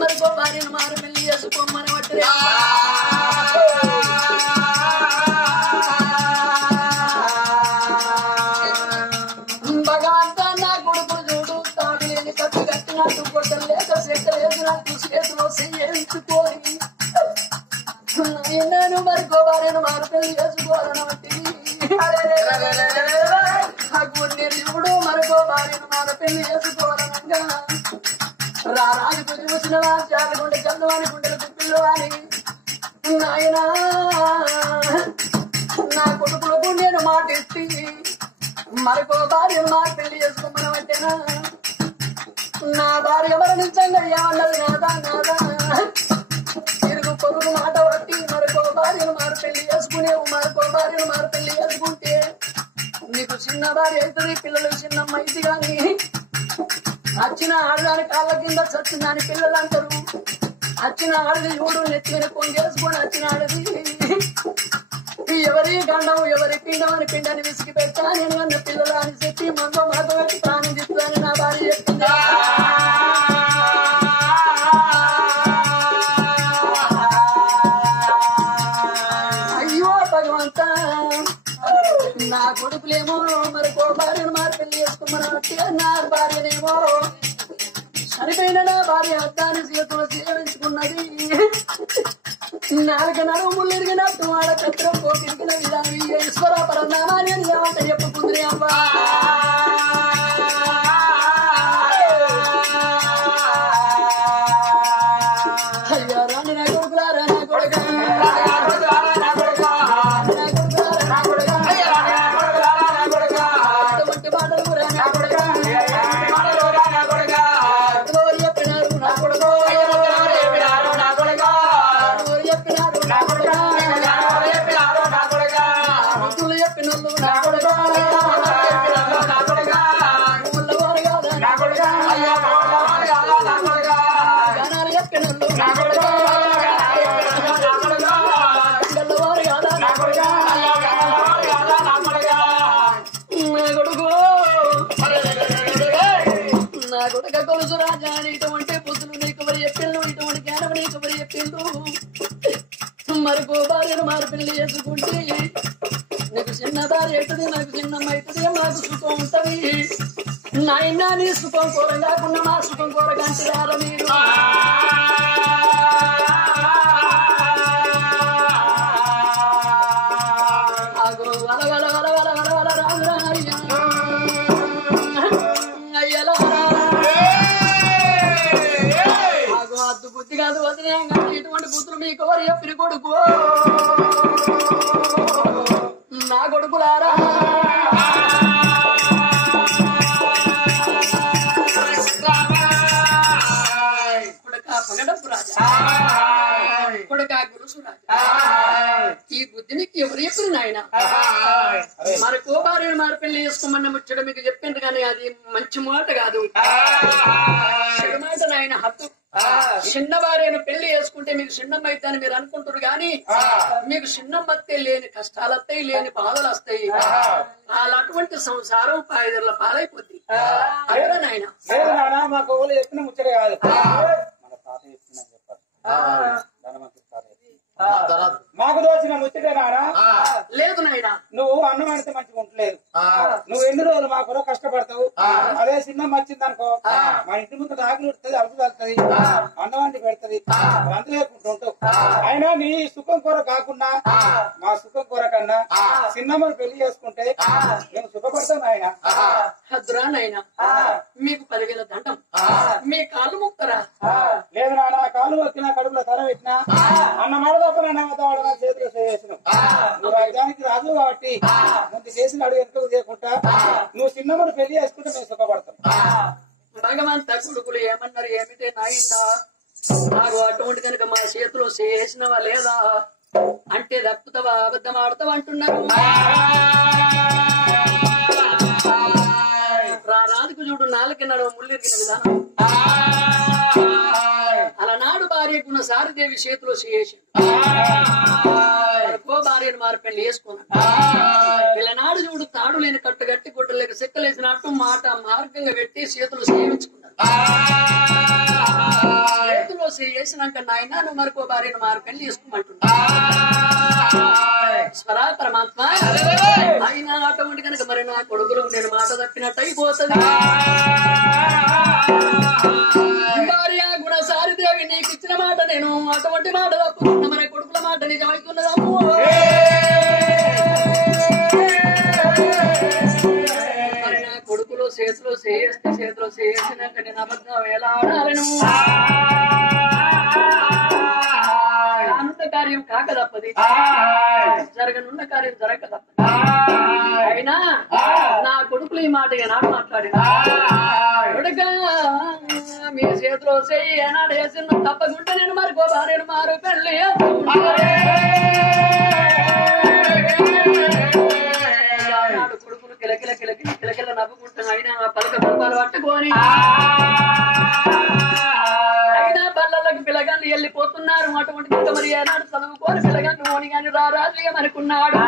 మరికో భార్యను మారు పెళ్లి చేసుకోమని పట్టిరే భగవంతా నా కొడుకులు చూడు తాడు లేని కట్టు కట్టినట్టు కొట్టలు లేక సెక్కలు వేసినట్టు చేతిలో చెయ్యించుకోని నేను మరికో భార్యను మారు పెళ్లి చేసుకోవాలని బట్టి చూడు మరికో భార్యను మారు పెళ్లి చేసుకోవాలనగా రాజుకు చూసిన చాలకుంటే చందు అని గుండెలు పిల్లలు అని నాయనా నా కొడుకులకు నేను మాట ఎత్తి మరికో భార్యను మారు పెళ్లి చేసుకోమని బట్టేనా నా భార్య మరణించంగా ఏమన్నది నాదా నాదా తిరుగు పొరుగు మాట పట్టి మరికో భార్యను మారు పెళ్లి చేసుకునేవు మరికో భార్యను మారు పెళ్లి చేసుకుంటే నీకు చిన్న భార్య అవుతుంది పిల్లలు చిన్నమ్మ ఇది గాని వచ్చిన ఆడదాని కాళ్ళ కింద చచ్చిన దాని పిల్లలు అంటారు వచ్చిన ఆడది చూడు నెత్తిన కొంగేసుకొని వచ్చిన ఆడది ఎవరి గండం ఎవరి పిండం అని పిండాన్ని విసిగి పెట్టా నేను అన్న పిల్లలు అని చెప్పి మనతో మాట పెట్టి ప్రాణం చెప్తానని నా భార్య చెప్పింది అయ్యో భగవంతా నా కొడుకులేమో మరికో భార్యను మారి పెళ్లి చేసుకోమని నా భార్యనేమో చనిపోయిన నా భార్య అద్దాన్ని చేతులు సేవించుకున్నది నాలుగు నడుములు ఎరిగినట్టు ఆడ చత్రం పోకిరిగిన విధానం ఈశ్వర పరనామాన్ని అని ఏమంట చెప్పుకుంది అమ్మా అయ్యో రాని నా కొడుకులారా నా కొడుకు మరికో భార్యను మారు పెళ్లి చేసుకుంటే నీకు చిన్న భార్య అవుతుంది నాకు చిన్నమ్మ అవుతుంది మాకు సుఖం ఉంటది నాయనా నీ సుఖం కూర కాకుండా మా సుఖం కూర కంటారా మీరు అగో వల వల వల వల వల వల రాజు అయ్యలా అగో అద్దు బుద్ధి కాదు వదిలే ఇటువంటి బుద్ధులు మీకు ఎవరు చెప్పిన కొడుకు నా కొడుకులారా కొడుక పగడపు రాజా కొడుక గురుసు రాజా ఈ బుద్ధి మీకు ఎవరు చెప్పిన నాయన మరికో భార్యను మారి పెళ్లి చేసుకోమని ముచ్చట మీకు చెప్పింది కానీ అది మంచి మాట కాదు చెడు మాట నాయన హత్తు చిన్న భార్యను పెళ్లి చేసుకుంటే మీకు చిన్నమ్మ అవుతాయని మీరు అనుకుంటారు గాని మీకు చిన్నమ్మ వస్తే లేని కష్టాలు వస్తాయి లేని బాధలు వస్తాయి అలాంటి సంసారం పాయిదర్ల పాలైపోద్ది అదే నాయన మాకు చెప్పిన ముచ్చట కాదు మన తాత చెప్తున్నా చెప్పారు మాకు దోచిన ముచ్చటే నారా లేదు నాయన నువ్వు అన్నం అంటే మంచిగా ఉండలేదు నువ్వు ఎన్ని రోజులు మా కొరకు కష్టపడతావు అదే చిన్న వచ్చింది అనుకో మా ఇంటి ముందు ఆకులు ఉడుతుంది అలుపు తగ్గుతుంది అన్నం వంటి పెడుతుంది రందు లేకుండా ఉంటావు అయినా నీ సుఖం కూర కాకుండా మా సుఖం కూర కన్నా చిన్నమ్మని పెళ్లి చేసుకుంటే మేము సుఖపడతాం ఆయన నాయన మీకు 10,000 దండం మీ కాళ్ళు ముక్తరా లేదు నాన్న కాళ్ళు మొక్కినా కడుపులో తల పెట్టినా అన్న మాట తప్ప నమ్మతాడు చేతిలో చేసినావు నువ్వు రాజ్యానికి రాజు కాబట్టి ముందు చేసిన అడుగు ఎందుకు చేయకుండా నువ్వు చిన్నమ్మని పెళ్లి చేసుకుంటే మేము సుఖపడతాం భగవంత కొడుకులు ఏమన్నారు ఏమిటే నాయనా నాకు అటువంటి కనుక మా చేతిలో చేసినవా లేదా అంటే తప్పుతావా అబద్ధం ఆడతావా అంటున్నారు రాదుకు చూడు నాలుగున్నాడు ముళ్ళిరిగిన అలనాడు భార్యకున్న సారిదేవి చేతిలో చేసి భార్యను మారి పెళ్లి వేసుకున్నాడు వీళ్ళనాడు చూడు తాడు లేని కట్టు గట్టి గుడ్డలేక చెక్కలేసినట్టు మాట మార్గంగా పెట్టి చేతులు సేవించుకున్నాడు చేతిలో చేసినాక నాయన నువ్వు మరొక భార్యను మారు పెళ్లి చేసుకోమంటున్నా స్వరా పరమాత్మ ఆయన అటువంటి కనుక మరి నా కొడుకులు నేను మాట తప్పినట్టు అయిపోతుంది భార్య గుణసారిదేవి నీకు ఇచ్చిన మాట నేను అటువంటి మాట తప్పుతున్నా మన కొడుకుల మాట నిజమవుతున్నదమ్ము మరి నా కొడుకులు చేతిలో చేసినాక నేను అబద్ధం ఎలా ఆడాలను కానున్న కార్యం కాక తప్పది జరగనున్న కార్యం జరగక తప్పది అయినా నా కొడుకులు ఈ మాట ఏనాడు మాట్లాడిన మీ చేతిలో చెయ్యి ఏనాడు వేసిన తప్పకుండా నేను మరొక భార్యను మారు పెళ్లి కొడుకులు కిలకిల నవ్వుకుంటాను అయినా పలక పలపాలు పట్టుకొని అయినా పల్లెలకు పిల్లగాన్ని వెళ్ళిపోతున్నారు అటువంటి మరి ఏనాడు చదువుకోని పిల్లగాన్ని ఓని గాని రాజుగా అనుకున్నాడు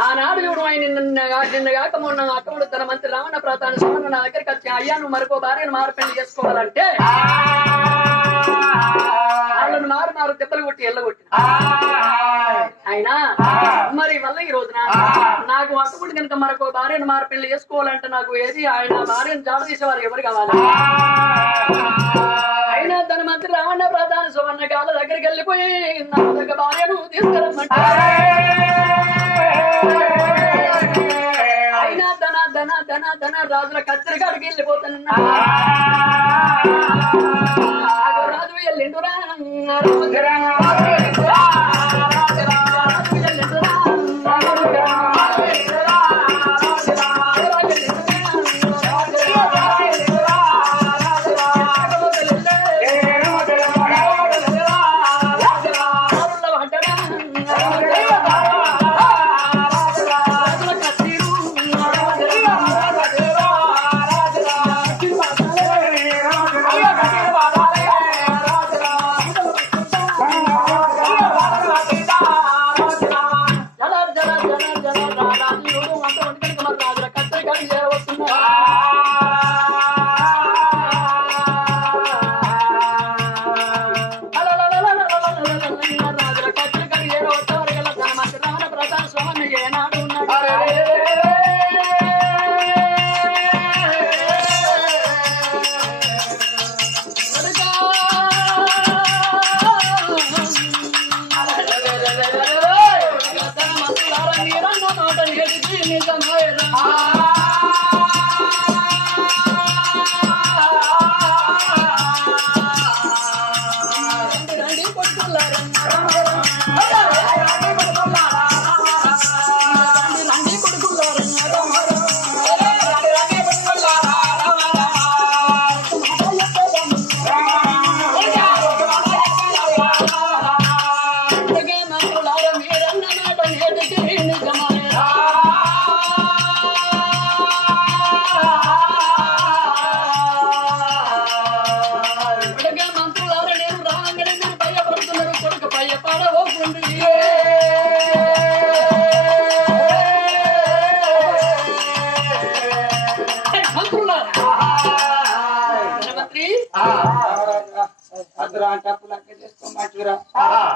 ఆనాడు చూడు ఆయన నిన్నగాక మొన్న అక్కడు తన మంత్రి రావణ ప్రాతాన సుమన్న నా దగ్గరికి వచ్చి అయ్యా నువ్వు మరొక భార్యను మారు పెళ్లి చేసుకోవాలంటే వాళ్ళను మారు దెబ్బలు కొట్టి ఎల్లగొట్టిన అయినా మరి వల్ల ఈ రోజున నాకు అక్కడు కనుక మరొక భార్యను మారు పెళ్లి చేసుకోవాలంటే నాకు ఏది ఆయన భార్యను జాడ తీసేవారు ఎవరు కావాలి అయినా తన మంత్రి రావణ ప్రధాన సువర్ణ గాల దగ్గరికి వెళ్ళిపోయి నా దగ్గర భార్యను తీసుకురమ్మంటే అయినా ధన రాజుల కత్తెరి కాడికి వెళ్ళిపోతున్నా రాజు వెళ్ళిండురా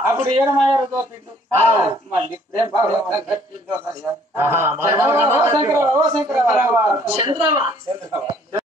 అప్పుడు ఏడమయ్యారు దోపిండు మళ్ళీ ఇప్పుడేం బాగా